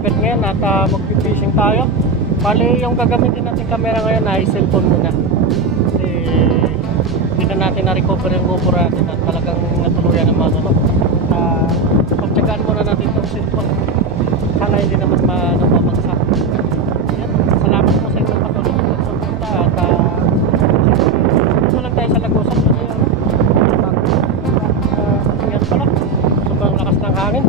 dagat ngayon at mag-fishing tayo. Bali, yung gagamitin natin camera ngayon ay cellphone muna. Kasi hindi na natin na-recover yung GoPro natin at talagang natuluyan naman. Pagtsagaan muna natin itong cellphone. Sana hindi naman mabagsak. Salamat po sa inyong patuloy na suporta at dito lang tayo sa Lagusan kasi yan pala, sobrang lakas ng hangin.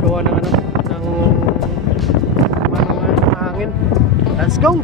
Gawa ng hangin. Let's go!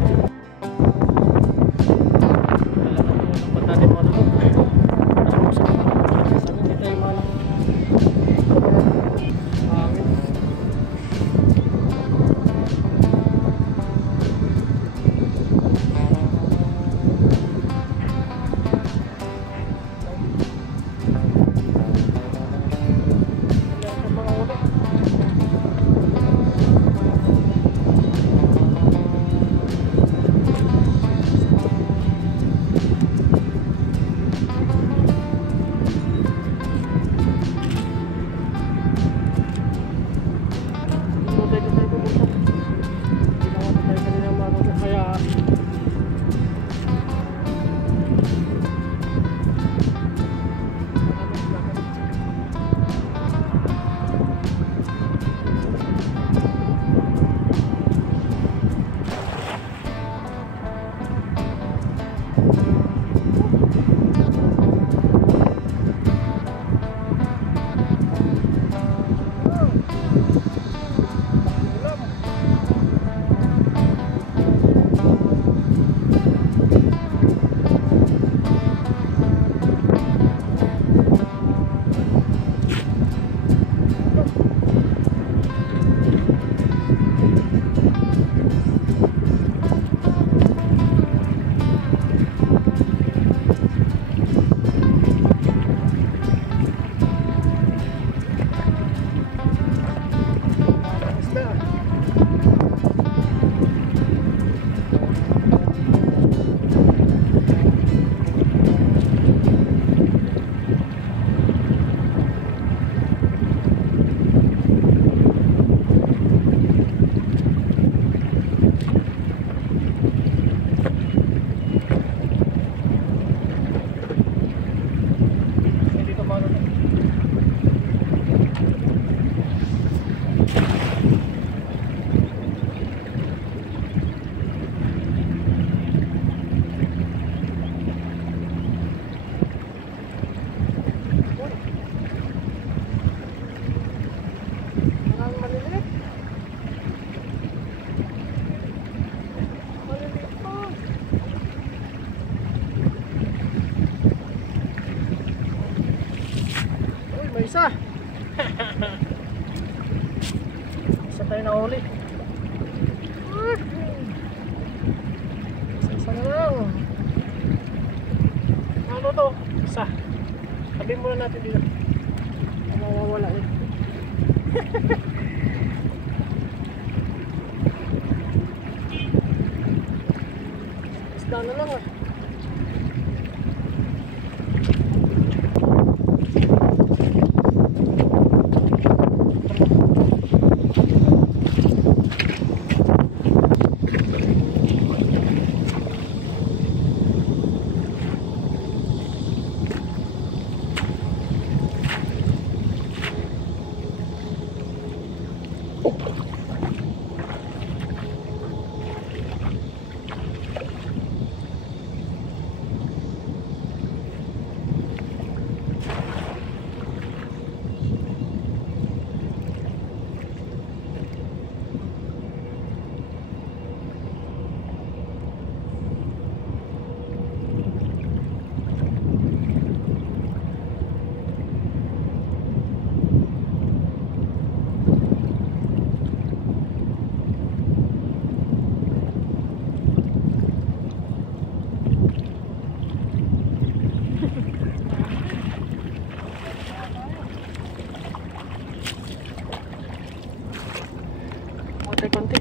Isa tayo na uli. Isa na lang. Ano to? Isa. Sabihin muna natin dito. Mawawala eh. Isda na lang ah. konti-konti.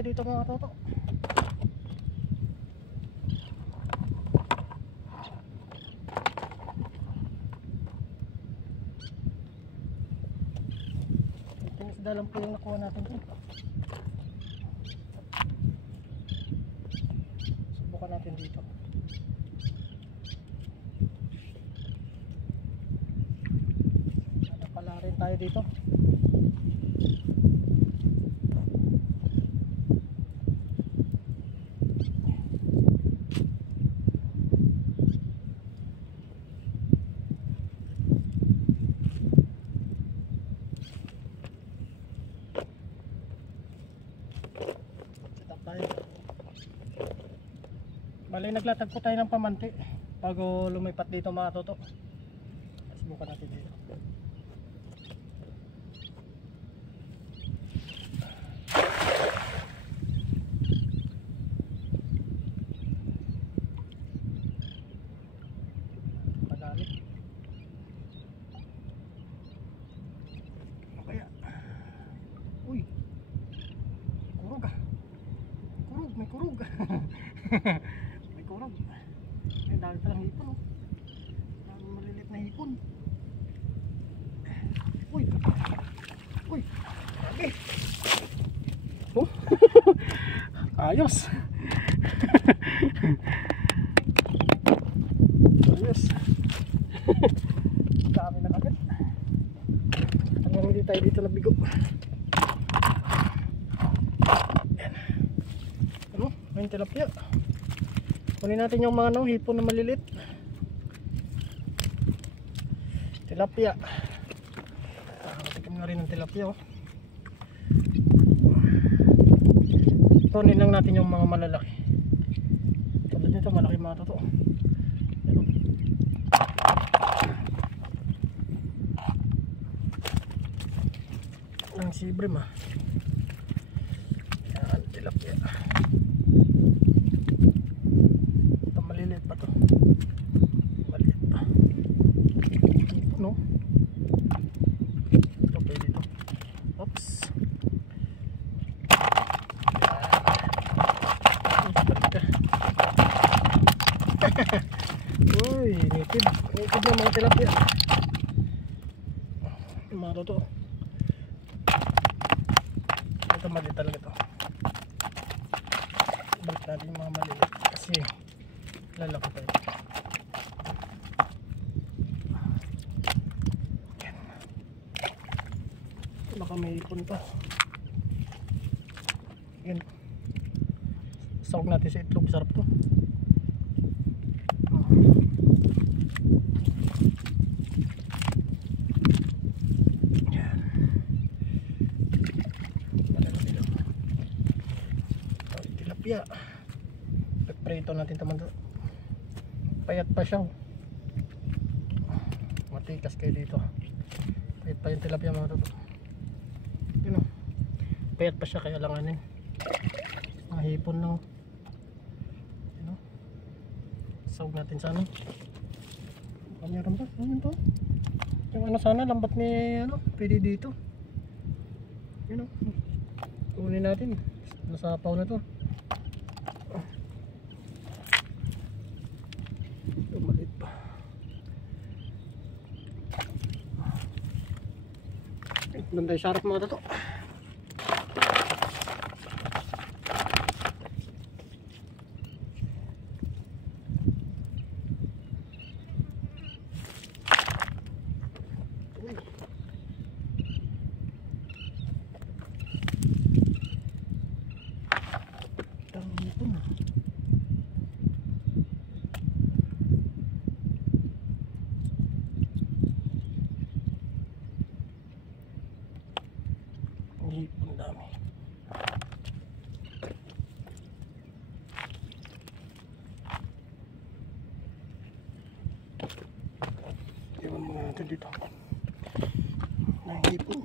tayo dito mga toto. Tinisda lang po yung nakuha natin dun. Subukan natin dito. Pala rin tayo dito. Bali naglatag po tayo ng pamanti bago lumipat dito mga toto. Subukan natin dito. Madami. Ano kaya? Uy! Kurog ah! Kurog! May kurog! May kurog. Ay, dami palang hipon oh. Dami malilit na hipon. Uy! Uy! Grabe! Oh! Ayos! Ayos! Dami na agad. Hanggang hindi tayo dito nabigo. Ano? May tilapia. Kunin natin yung mga hipon na malilit. Tilapia. Nakatikim na rin ng tilapia oh. Kunin lang natin yung mga malalaki. Tulad nito malaki mga totoo. Ang sibrim ah. Yan, tilapia. Ito maliliit pa to. Maliit pa. No? Ito pwede ito. Oops. Uy, native. Native na mga tilapia. Yung mga totoo. Ito maliit talaga ito. Balik natin yung mga maliit kasi lalaki pa ito. Baka may ipon pa. Yan. Sawag natin sa itlog. Sarap to. Tilapia. Pagprito natin ito. Payat pa siya. Matikas kayo dito. Payat pa yung tilapia mga toto. Yun o. Payat pa siya kaya langanin. Mga hipon lang. Yun o. Sawag natin sa ano. Meron ba? Ano to? Yung ano sana lambat ni ano. Pwede dito. Yun o. Kunin natin. Nasapaw na to. Malit pa. Doon tayo sarap mga tato. Ang dami. Iwan muna natin dito. Ang hipon.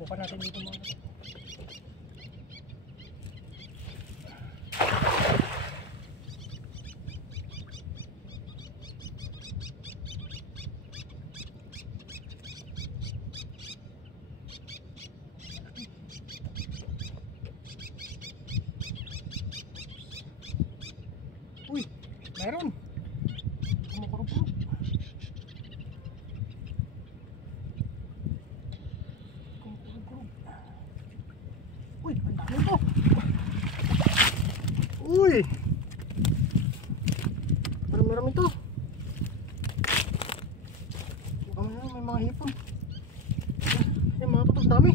Bukan natin dito mga ito. Uy, meron. Kumukurog-kurog. Kumukurog-kurog. Uy, ang dami ito. Uy. Marami-marami ito. May mga hipon. Ay, mga tutos dami.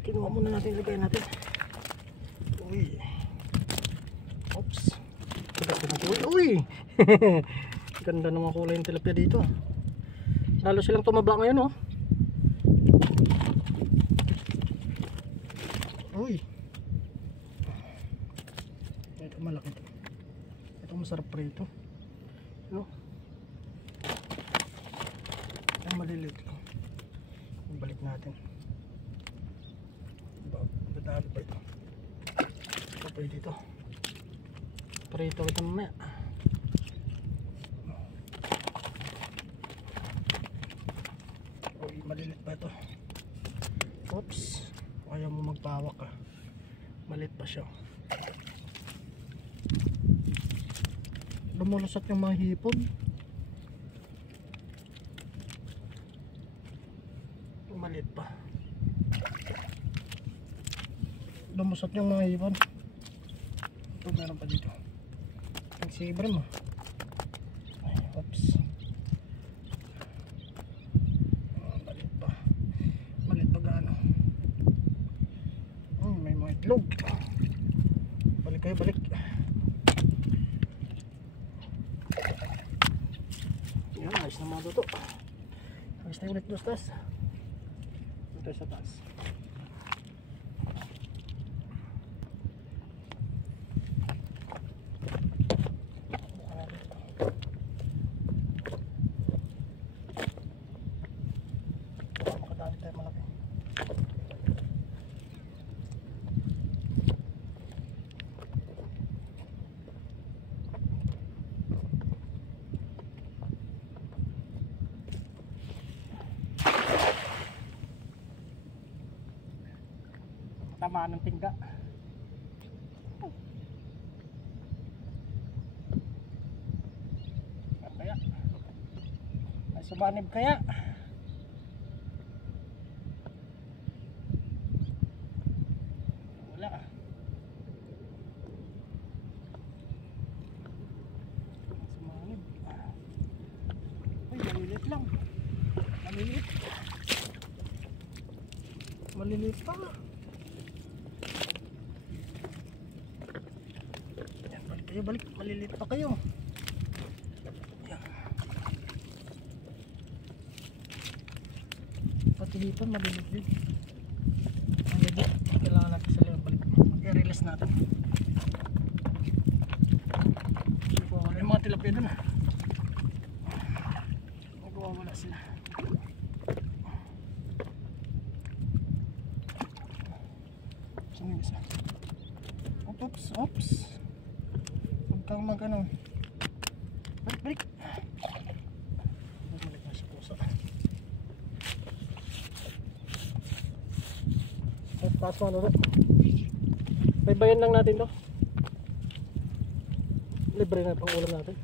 Kinuha muna natin, ilagay natin. Uy. Oops. Uy. Ganda ng mga kulay ng tilapia dito. Lalo silang tumaba ngayon, oh. Uy. Ito malaki ito. Ito masarap prito. No? Ay, maliliit lang. Balik natin. Dadali pa ito. Ito pwede ito. Prito kita mamaya. Uy, malilit pa ito. Oops. Ayaw mo magpawak ka. Maliit pa siya. Lumulusot yung mga hipon. Maliit pa. Lumusot yung mga hipon. Ito meron pa dito. Ang sibram, oh. Oops. Maliit pa. Maliit pa gaano. May mga itlog. Balik kayo, balik. Yan, ayos na mga duto. Ayos na ulit dos tas. Ito sa taas. Makadali tayo malaki. Tamaan ng tingga. Kaya ay sumanib kaya. Wala. Sumanib. Uy, maliliit lang. Maliliit. Maliliit pa. Kayo balik, maliliit pa kayo. Yan. Pati dito maliliit din. Maliliit. Kailangan natin sila yung balik. I-release natin. Yung mga tilapia dun, nagwawala sila. Saan yung isa? Oops, oops. Kang magano. Balik. Balik na sa puso. Taas mo ano. Baybayan lang natin to. Libre na pang ulam natin.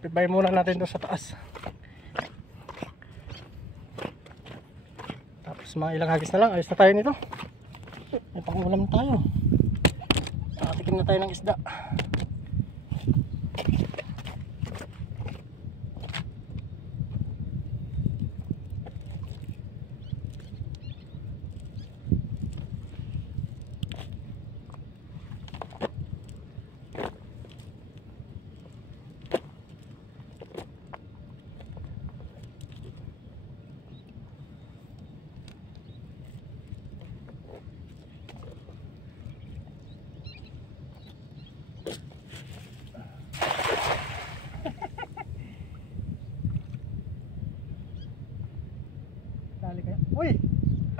Baybayan muna natin to sa taas. Mga ilang hagis na lang, ayos na tayo nito. May pangulam tayo. Nakatikim na tayo ng isda.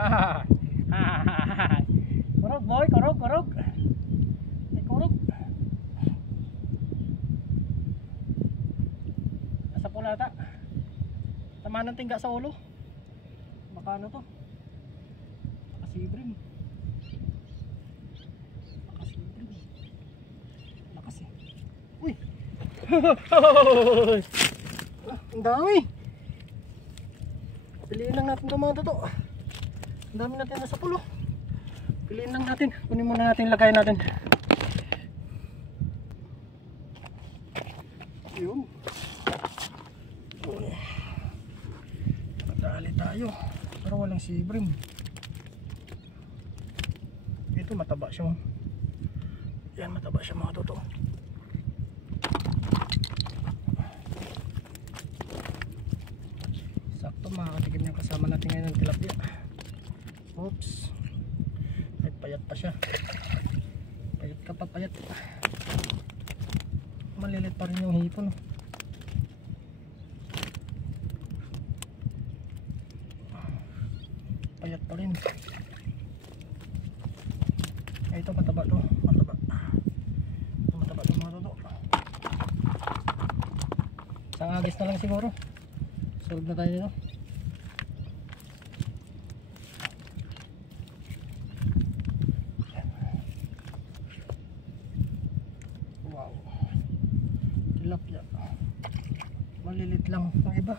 Ah, kurog boy, kurog, kurog. May kurog. Nasa pulata. Tama ng tingga sa ulo. Baka ano to? Nakasibrim. Nakasibrim. Lakas eh. Uy! Ang dami! Piliin lang natin ito mga toto. Ang dami natin nasa pulo. Piliin lang natin. Kunin muna natin, lagay natin. Yun. Nadali tayo. Pero walang sibrim. Ito mataba siya. Yan, mataba siya mga toto. Sakto, makakatikim yung kasama natin ngayon ng tilapia. Oops. Ay, payat pa siya. Payat ka pa, payat. Malilit pa rin yung hipon. Payat pa rin. Ay, ito mataba to. Mataba. Ito mataba to mga toto. Isang agis na lang siguro. Solve na tayo nito. Wow. Tilapia. Malilit lang ang iba.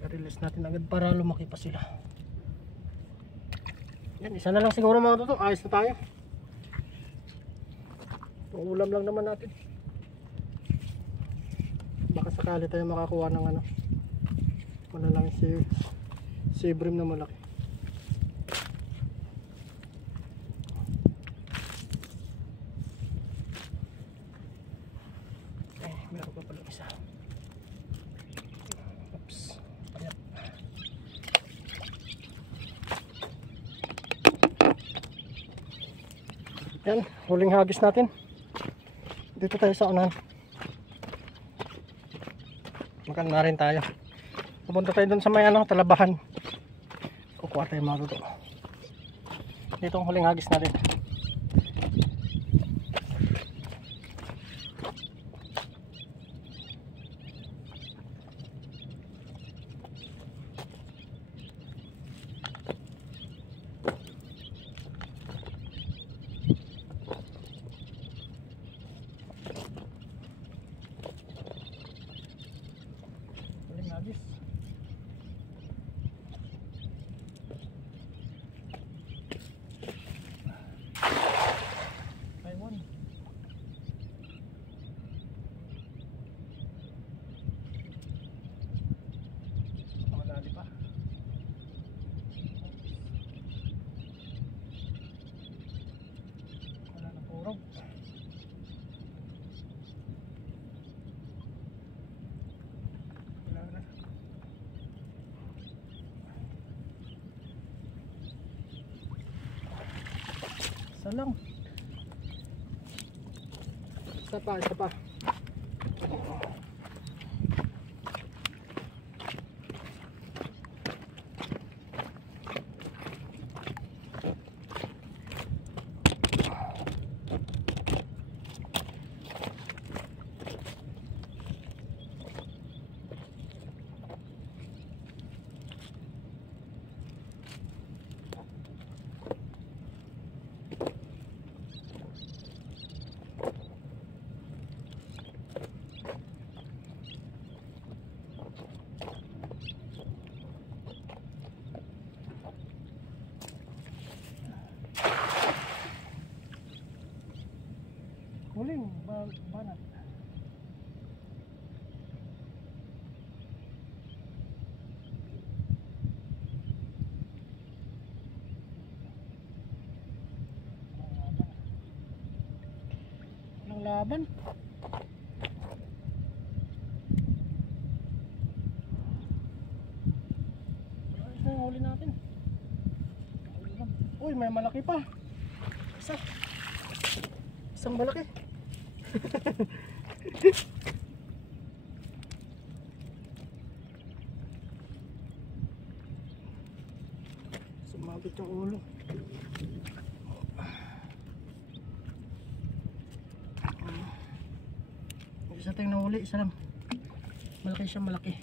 I-release natin agad para lumaki pa sila. Yan, isa na lang siguro mga toto. Ayos na tayo. Itong ulam lang naman natin. Baka sakali tayo makakuha ng ano, malalang sibrim na malaki. Eh, meron pa pala isa. Oops, payat. Yan, huling hagis natin. Dito tayo sa unahan. Makan na rin tayo. Pupunta tayo dun sa may ano, talabahan. Kukuha tayo mga toto. Dito ang huling hagis natin. Isa lang. Isa pa, isa pa. Huling banat. Walang laban. Ayos na yung huli natin. Uy, may malaki pa. Isang malaki. Kapit yung ulo. Isa tayong nahuli, isa lang. Malaki siya, malaki.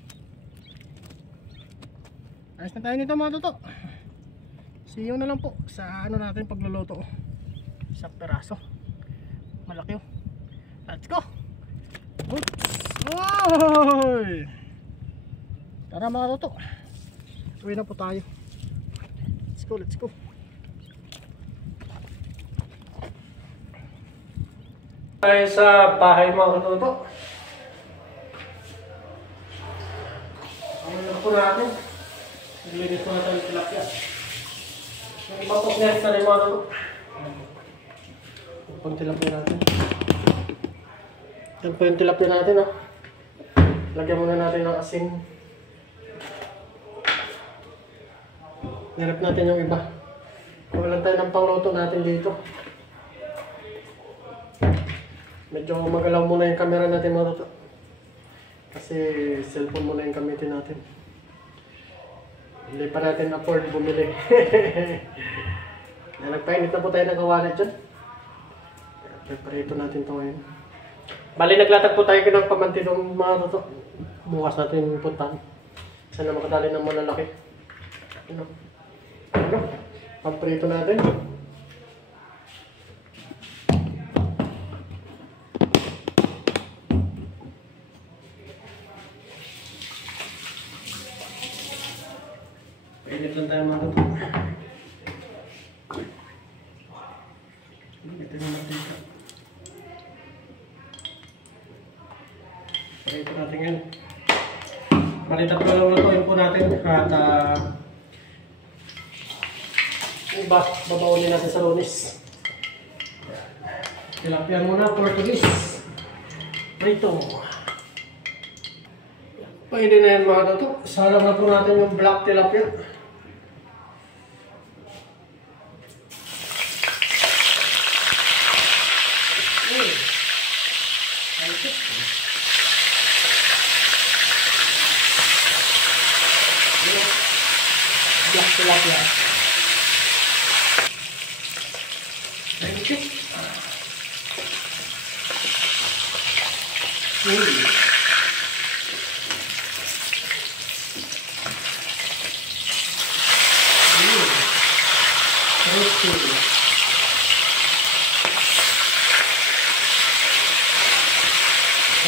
Ayos na tayo nito mga toto. See you na lang po sa ano natin pagluluto. Isang peraso. Malaki oh. Let's go! Oops! Oy! Tara mga toto. Uwi na po tayo. Let's go, let's go. Tayo sa bahay mga toto. Ano na po natin? Nilinis po natin yung tilapia. Yung iba po next na rin mga toto. Yung pang tilapia natin. Yan po yung tilapia natin oh. Lagyan muna natin ng asin. Hirap natin yung iba. Walang tayo ng pangluto natin dito. Medyo magalaw muna yung camera natin mga toto. Kasi cellphone muna yung gamitin natin. Hindi pa natin afford bumili. Nagpainit na po tayo ng kawalit dyan. Preparito natin ito ngayon. Bali naglatag po tayo ng pamantinong mga toto. Bukas natin puntahan. Sana makadali ng malalaki. Ano? Ano? Pagprito natin. Painit lang tayo mga toto. Ito yung matika. Painit natin yan. Palitat ko lang lutuin po natin at iba, babawalin natin sa lunis. Tilapia muna, Portuguese. Prito. Pwede na yan mga toto. Sarap na po natin yung black tilapia. Black tilapia. Thank you.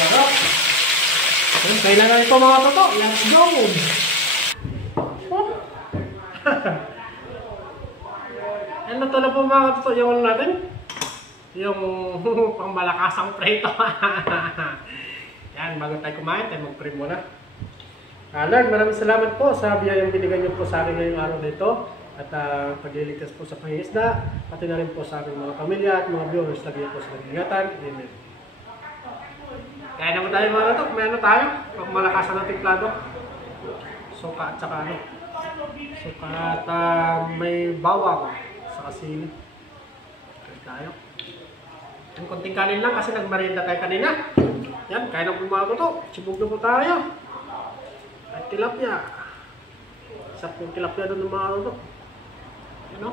Sarap. Kailangan ito mga toto. Let's go! Ano to na po mga toto yung natin? Yung pangmalakasang preto. Yan, bago tayo kumain, tayo mag-pray muna. Lord, maraming salamat po sa biyayang binigay niyo po sa akin ngayong araw nito. At pagliligtas po sa pangingisda, pati na rin po sa aking mga pamilya at mga viewers. Lagi po sa nag-ingatan. Amen. Kaya naman tayo mga toto, may ano tayo? Pangmalakasan ng templado. Suka at saka ano? Suka at may bawang sa kasili. Kaya tayo. Yung konting kanin lang kasi nagmarienda tayo kanina. Yan, kaya na po mga toto. Sibog na po tayo. At tilapia. Isap yung tilapia doon ng mga toto. Yan o.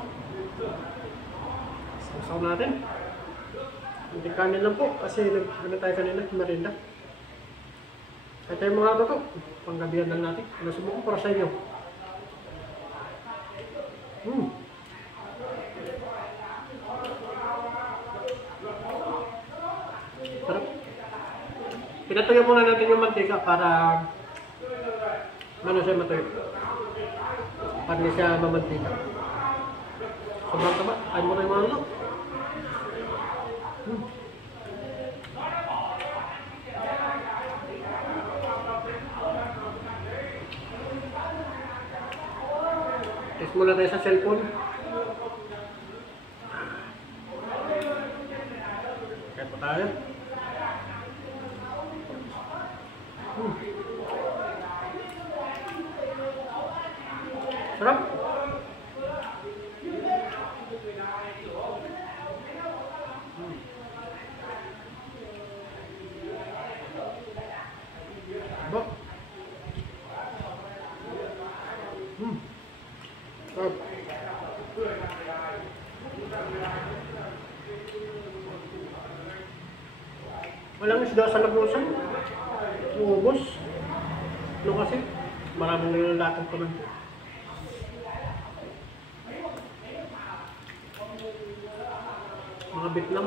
Sausaw natin. Konting kanin lang po kasi nag tayo kanina, nagmarienda. Kaya tayo mga toto. Panggabihan lang natin. Nasubok ko para sa inyo. Sarap. Pinatuyo muna natin yung mantika para ano siya matuyo. Para hindi siya mamantika. Sobrang taba. Kain mo na yung mga ano. Test muna tayo sa cellphone. Kaya pa tayo. Sarap. Sarap. Sarap. Walang isda sa lagusan. Ubos. Ano kasi? Maraming nilalatag pa man. Mga Vietnam.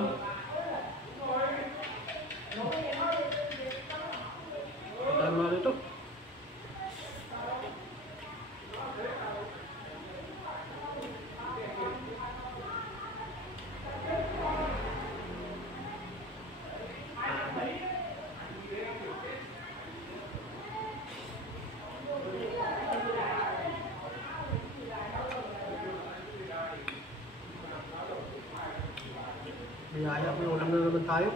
Pagkaan mga ito. Biyaya, may ulam na naman tayo.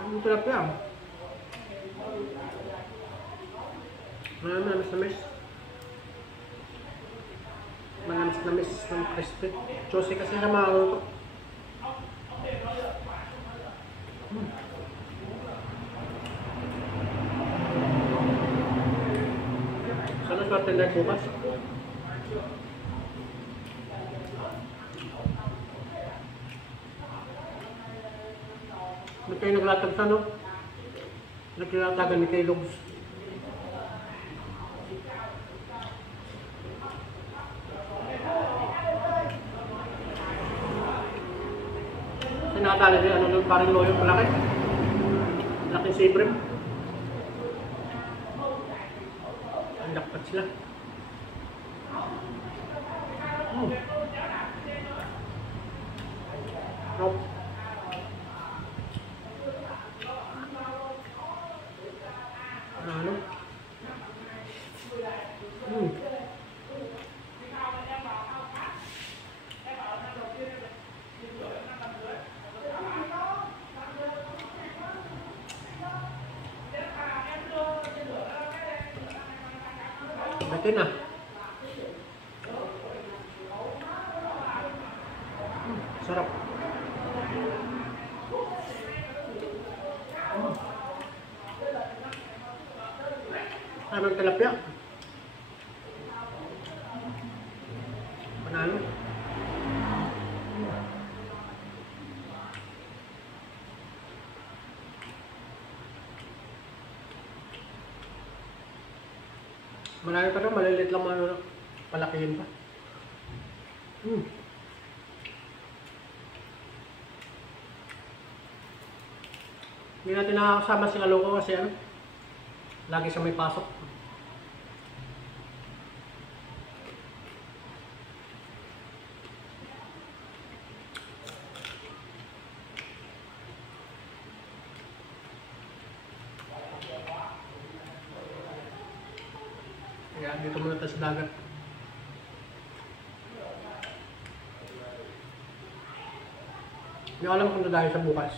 Ang tilapia. Manamis-namis. Manamis-namis ng crispy. Juicy kasi sa mga luto. Sana swerte na bukas. Ba't kayo naglatag sa no? Naglalatagan ni kay Logs. Sinakatali din ano doon, parang loyo malaki. Laking sibrim. Ang lakpat sila. Nope. Ano? Dati na. Sarap. Anong tilapia? Panalo. Marami pa rin, malilit lang mga palakihin pa. Hindi natin nakakasama si Kaloko kasi ano, lagi siya may pasok. Kaya dito muna tayo sa dagat. Hindi ko alam kung dadayo sa bukas.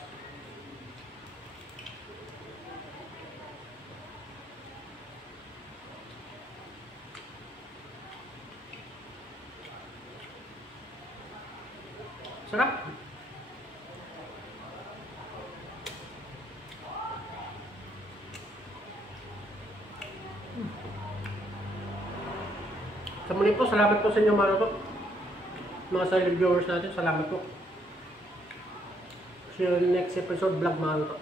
Sarap! Sa muli po, salamat po sa inyo mga silent viewers natin, salamat po. See you in the next episode vlog mga